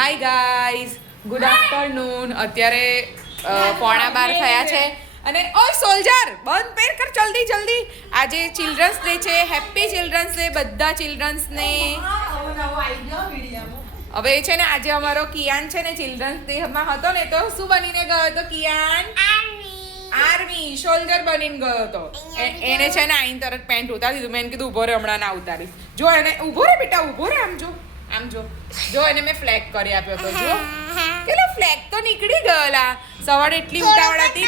Hi guys, good afternoon. અત્યારે 11:15 થયા છે અને ઓય સોલ્જર બંધ પેર કર જલ્દી જલ્દી. આજે ચિલ્ડ્રન્સ ડે છે. હેપી ચિલ્ડ્રન્સ ડે બધા ચિલ્ડ્રન્સને. હવે છે ને આજે અમારો કિયાન છે ને ચિલ્ડ્રન્સ ડે માં હતો ને તો શું બનીને ગયો હતો કિયાન? આર્મી સોલ્જર બનીને ગયો હતો. એને છે ને આઈન તરત પેન્ટ ઉતારી દીધું. મેં કીધું ઉભો રે, હમણાં ના ઉતારીશ. જો એને ઉભો રે બેટા, ઉભો રે. આમ જો એને મેં ફ્લેગ કરી આપ્યો તો. જો પેલો ફ્લેગ તો નીકળી ગયેલા. સવારે એટલી ઉતાવળ હતી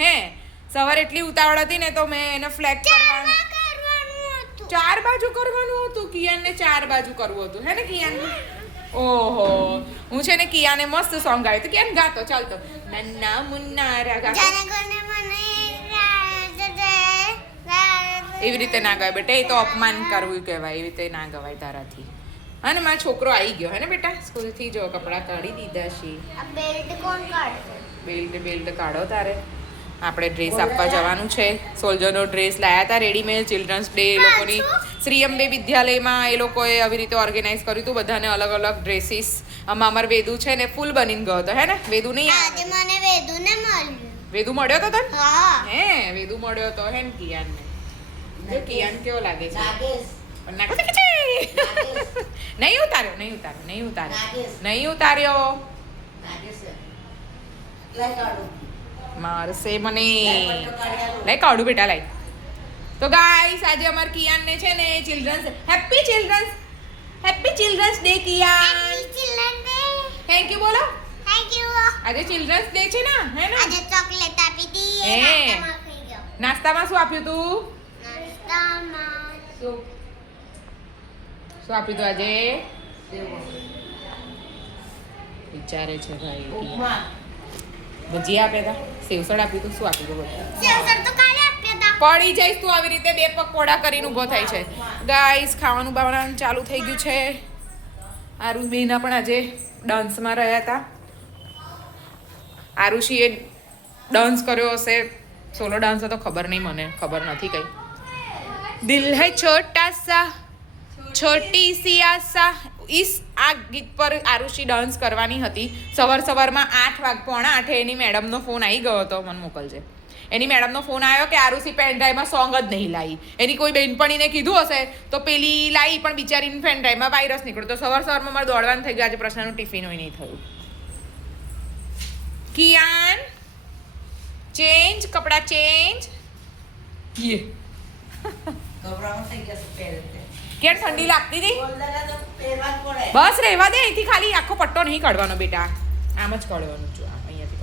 ને, સવારે એટલી ઉતાવળ હતી ને તો મેં એને ફ્લેગ કરવાનું 4 બાજુ કરવાનું હતું. કિયાનને 4 બાજુ કરવું હતું, હે ને કિયાન? ઓહો, હું છે ને કિયાને મસ્ત સોંગ ગાયું હતું. કિયાન ગાતો ચાલતો નન્ના મુન્ના રાગા. એવી રીતે ના ગાય બેટા, એ તો અપમાન કરવું કહેવાય. એવી રીતે ના ગવાય તારાથી. અને મારો છોકરો આવી ગયો હે ને બેટા સ્કૂલથી. જો કપડાં કાઢી દીધા છે. બેલ્ટ કાઢો તારે. આપણે ડ્રેસ આપવા જવાનું છે. સોલ્જરનો ડ્રેસ લાયા હતા રેડીમેડ. ચિલ્ડ્રન્સ ડે એ લોકોની શ્રી અંબે વિદ્યાલયમાં એ લોકોએ આવી રીતે ઓર્ગેનાઇઝ કર્યું હતું બધાને અલગ અલગ ડ્રેસીસ. આમાં અમાર વેદુ છે ને ફૂલ બનીને ગયો હતો, હે ને? વેદુ નહીં આવે? મને વેદુ મળ્યો તો તને? હે વેદુ મળ્યો તો, હે ને? કિયાનને જો કિયાન કેવો લાગે છે. નહીં ઉતાર્યો મારશે મને. લઈ કાઢું બેટા, લઈ. તો ગાઈસ આજે અમાર કિયાન ને છે ને children's happy children's day Kiyan. Thank you બોલો. આજે ચિલ્ડ્રન્સ ડે છે ને, હે ને? આજે ચોકલેટ આપી દી. નાસ્તામાં શું આપ્યું તું? શું આપ્યું તું આજે? વિચારે છે ભાઈ. ભજીયા આપ્યા હતા, સેવસળ આપ્યું તું. શું આપ્યું તું? પડી જઈશ તું આવી રીતે. 2 પગ પોડા કરીને ઊભો થાય છે. ગાઈસ ખાવાનું બાવાનું ચાલુ થઈ ગયું છે. આરુષીના પણ આજે ડાન્સમાં રહ્યા હતા. આરુષીએ ડાન્સ કર્યો હશે, સોલો ડાન્સ હતો, ખબર નહીં, મને ખબર નથી કઈ. દિલ હૈ છોટા સા છોટી સી આશા. આ ગીત પર આરુષી ડાન્સ કરવાની હતી. સવારમાં 8:15 એની મેડમનો ફોન આવી ગયો હતો. મને મોકલજે. એની મેડમનો ફોન આવ્યો કે આરુષી પેનડ્રાઈવમાં સોંગ જ નહીં લાવી. એની કોઈ બહેનપણીને કીધું હશે તો પેલી લાવી, પણ બિચારીની પેનડ્રાઈવમાં વાયરસ નીકળ્યો. તો સવારમાં મારે દોડવાનું થઈ ગયું. આજે પ્રશ્નનું ટિફિન હોય નહીં થયું. કિયાન ચેન્જ, કપડાં ચેન્જ. કેમ ઠંડી લાગતી હતી? બસ રહેવા દે. અહીંથી ખાલી આખો પટ્ટો નહીં કાઢવાનો બેટા, આમ જ કાઢવાનું. જો અહીંયાથી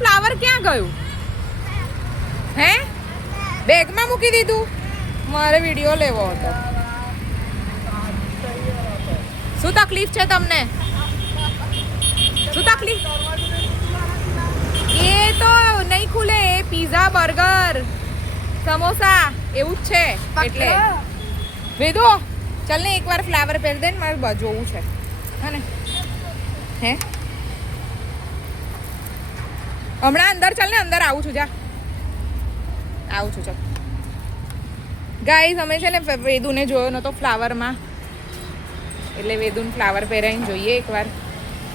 ફ્લાવર ક્યાં ગયું? હે બેગમાં મૂકી દીધું? મારે વિડીયો લેવો હતો. શું તકલીફ છે તમને? શું તકલીફ? એ તો નહીં ખુલે. પીઝા, બર્ગર, સમોસા એવું જ છે. એટલે વેદો ચાલ ને એકવાર ફ્લાવર પહેરી દે ને, મારે જોવું છે. હા ને? હે હમણાં અંદર ચાલ ને, અંદર આવું છું. જા આવું છું. ચાલ ગાઈસ, અમે છે ને વેદુને જોયો નતો ફ્લાવરમાં, એટલે વેદુને ફ્લાવર પહેરાઈને જોઈએ એકવાર.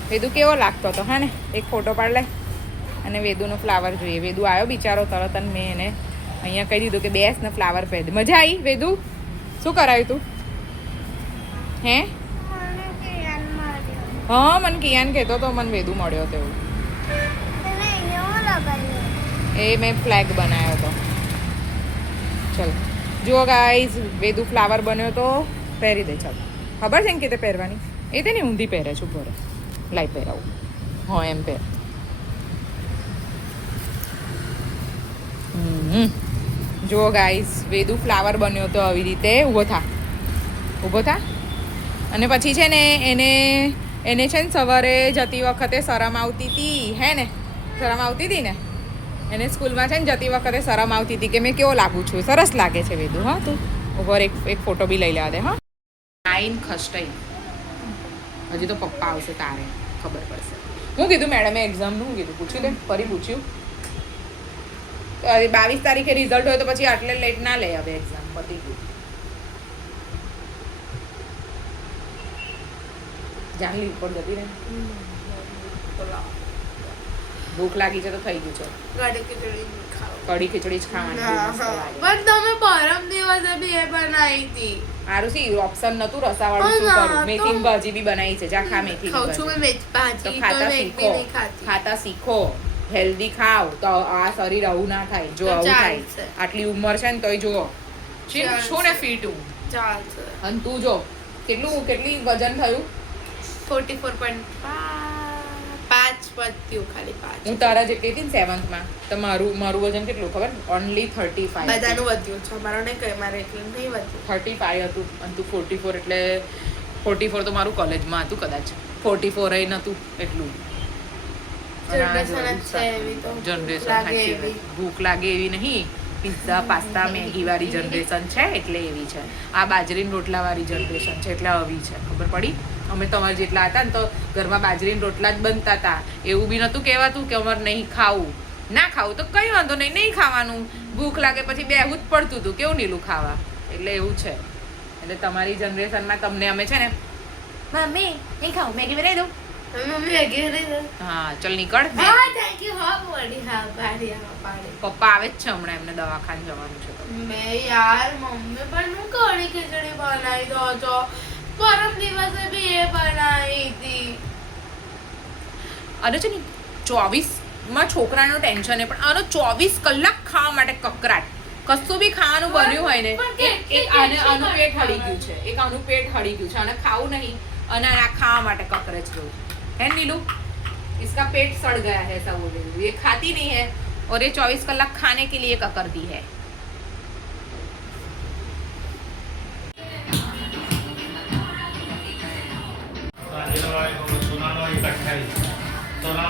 વેદુ કેવો લાગતો હતો, હા ને? એક ફોટો પાડ લે અને વેદુનો ફ્લાવર જોઈએ. વેદુ આવ્યો બિચારો તરત, અને મેં એને અહીંયા કહી દીધું કે બેસ ને ફ્લાવર પહેરી દે. મજા આવી વેદુ? શું કરાવ્યું તું? હે હા, મને કિયાન કહેતો તો મને વેદુ મળ્યો હતો એવું. એ મેં ફ્લેગ બનાવ્યો હતો. ચલ જુઓ ગાઈઝ, વેદુ ફ્લાવર બન્યો તો પહેરી દે. ચાલ ખબર છે ને કે તે પહેરવાની? એ તેની ઊંધી પહેરે છે. ઉપર લાઈ પહેરાવું. હા એમ પહેર. જુઓ ગાઈઝ, વેદુ ફ્લાવર બન્યો તો આવી રીતે. ઊભો થા. અને પછી છે ને એને છે ને સવારે જતી વખતે શરમ આવતી હતી, હે ને? શરમ આવતી હતી ને એને સ્કૂલમાં. છે ને જતી વખતે શરમ આવતી હતી કે મેં કેવો લાગુ છું. સરસ લાગે છે વેદુ. હા તું ઉપર એક ફોટો બી લઈ લેવા દે. હા આઈન ખસ્ટાઈ. હજી તો પપ્પા આવશે તારે ખબર પડશે. હું કીધું મેડમે એક્ઝામનું? હું કીધું પૂછ્યું? તે ફરી પૂછ્યું? 22 તારીખે રિઝલ્ટ હોય તો પછી આટલે લેટ ના લે. હવે એક્ઝામ પતી ગયું. જાનલી ઉપર જતી ને ભૂખ લાગી છે તો થઈ ગયું છે. કઢી ખીચડી જ ખાવાની બહુ મસ્ત લાગે. પણ તમે પરમ દિવસે બી એ બનાવી હતી. હારું સી ઓપ્શન નતું રસાવાળું શું કરું? મેથીની ભાજી બી બનાવી છે. જા ખા મેથીની ખાઉં છું ભાજી. મેં ભાજી તો તો ખાતા મેં શીખો. નહીં ખાતી. ખાતા શીખો. હેલ્ધી ખાવ તો આ શરીર આવું ના થાય. જો તો આવું ચાલશે. થાય આટલી ઉંમર છે ને તોય જુઓ ચાલશે. શું ને ફીટ હું ચાલશે. અને તું જો કેટલી વજન થયું? 44.5 વધ્યું ખાલી 5. હું તારા જેટલી હતી ને 7th માં તો મારું વજન કેટલું ખબર? ઓનલી 35. બધાનું વધ્યું છે મારો ને કઈ મારે એટલું નહીં વધ્યું. 35 હતું અને તું 44 એટલે 44 તો મારું કોલેજમાં હતું કદાચ. 44 ય નતું એટલું. જનરેશન જ છે એવી તો. જનરેશન લાગે એવી. ભૂખ લાગે એવી નહીં. પિઝા પાસ્તા મેગી વાળી જનરેશન છે એટલે એવી છે. આ બાજરીની રોટલા વાળી જનરેશન છે એટલે આવી છે. ખબર પડી? અમે તમારા જેટલા હતા ને તો ઘરમાં બાજરીના રોટલા જ બનતા હતા. એવું બી નતું કહેવાતું કે અમારે નહીં ખાવું. ના ખાવું તો કઈ વાંધો નહીં, નહીં ખાવાનું. ભૂખ લાગે પછી બેહવું જ પડતું હતું. કેવું નીલું ખાવા? એટલે એવું છે. એટલે તમારી જનરેશનમાં તમને અમે છે ને મમ્મી નહીં ખાવું મેગી બનાવી દઉં. મમ્મી મેગી નહીં દે. હા ચલ નીકળ. હા થેન્ક યુ હા મોડી હા પાડી હા પાડી. પપ્પા આવે જ છે હમણાં, એમને દવાખાને જવાનું છે તો. મેં યાર મમ્મી પણ હું કઢી ખીચડી બનાવી દો છો. પરમ દિવસે બી એ બનાવી હતી. અને છે ને 24માં છોકરાનું ટેન્શન છે પણ આનો 24 કલાક ખાવા માટે કકરાટ. કશું બી ખાવાનું બન્યું હોય ને એક આનું પેટ હળી ગયું છે, એક આનું પેટ હળી ગયું છે, અને ખાવું નહીં અને આ ખાવા માટે કકરે છે રોજ. है नीलू? इसका पेट सड़ गया है ऐसा बोले. ये खाती नहीं है और ये 24 कलाक खाने के लिए ककरती है. सोना